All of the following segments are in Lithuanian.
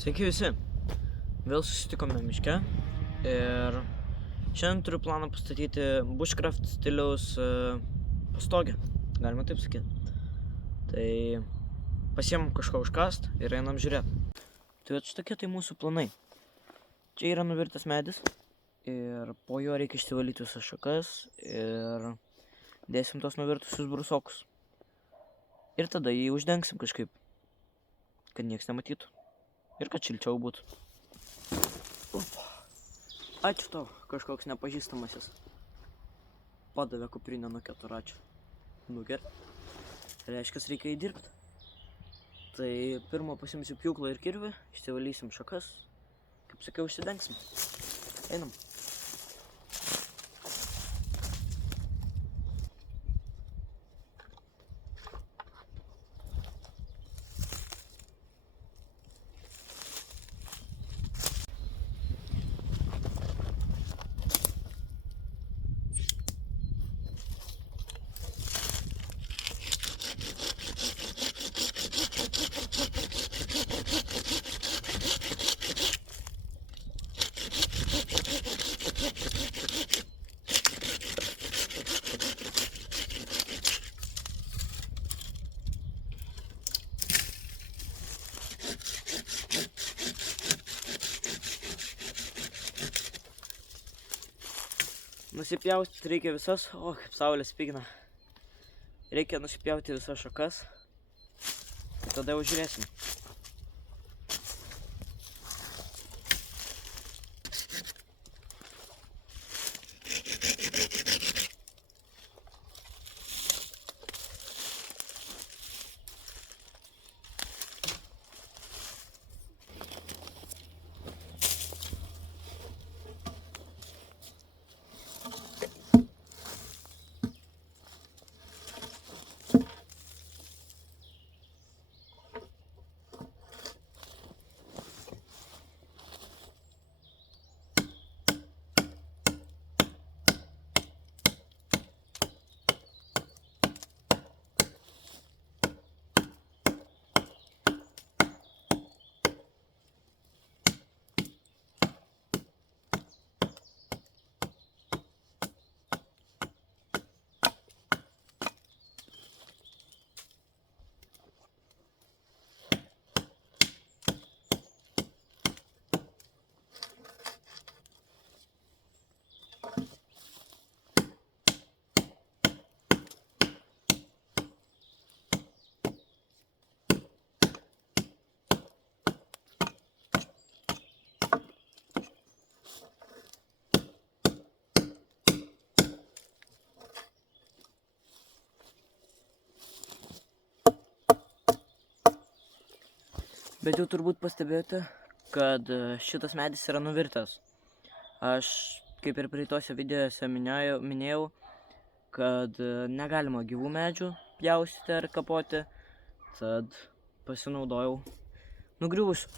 Sveiki visi, vėl susitikome miške ir šiandien turiu planą pastatyti bushcraft stiliaus pastogę, galima taip sakyti. Tai pasiemam kažką užkast ir einam žiūrėti. Tai šitokie tai mūsų planai. Čia yra nuvirtas medis ir po jo reikia išsivalyti visas šakas ir dėsim tos nuvirtusius brusokus. Ir tada jį uždengsim kažkaip, kad nieks nematytų. Ir kad šilčiau būtų. Ačiū tau, kažkoks nepažįstamasis. Padavė kuprinę nuo keturračio. Nu gerai. Reiškia, reikia įdirbti. Tai pirmą pasimsiu pjūklą ir kirvį, išsivalysim šakas. Kaip sakiau, užsidengsim. Einam. Nusipjaustyti reikia visas, kaip saulė spigina. Reikia nusipjauti visas šakas, tada jau žiūrėsim. Bet jau turbūt pastebėjote, kad šitas medis yra nuvirtęs. Aš, kaip ir praeitose videose minėjau, kad negalima gyvų medžių pjaustyti ar kapoti, tad pasinaudojau nugriuvusiu.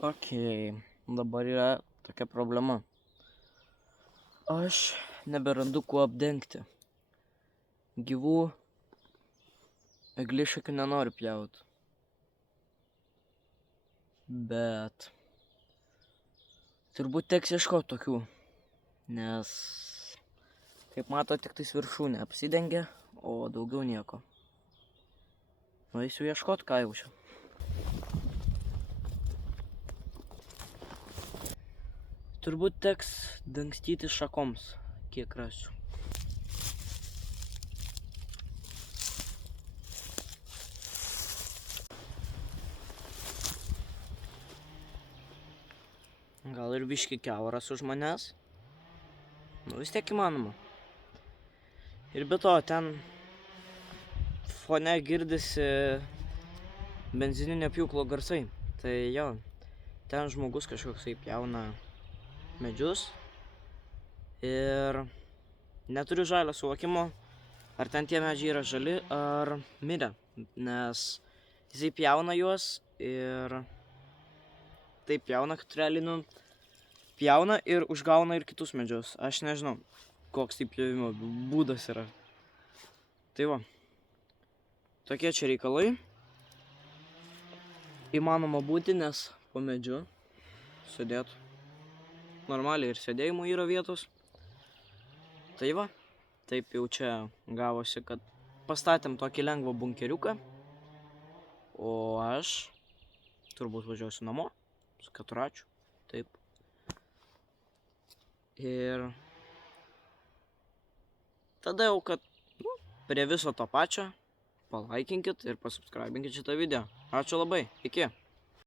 Okei, dabar yra tokia problema. Aš neberandu kuo apdengti. Gyvų eglišakių nenoriu pjauti. Bet turbūt teks ieškoti tokių, nes, kaip mato, tik tais viršūnė apsidengia, o daugiau nieko. Nueisiu ieškoti, ką jau čia. Turbūt teks dangstyti šakoms, kiek rasiu. Gal ir biški kiauras už manęs? Nu vis tiek įmanoma. Ir be to, ten fone girdisi benzininio pjūklo garsai. Tai jo, ten žmogus kažkoksai pjauna medžius. Ir neturiu žalio suvokimo, ar ten tie medžiai yra žali ar mirę. Nes jisai pjauna juos ir taip pjauna, kad realiai pjauna ir užgauna ir kitus medžius. Aš nežinau, koks tai pjovimo būdas yra. Tai va, tokie čia reikalai. Įmanoma būti, nes po medžiu sėdėt normaliai ir sėdėjimų yra vietos. Tai va, taip jau čia gavosi, kad pastatėm tokį lengvą bunkeriuką. O aš turbūt važiuosiu namo su keturračiu. Taip. Ir tada jau, kad prie viso to pačio, palaikinkit ir pasubscribinkit šitą video. Ačiū labai, iki.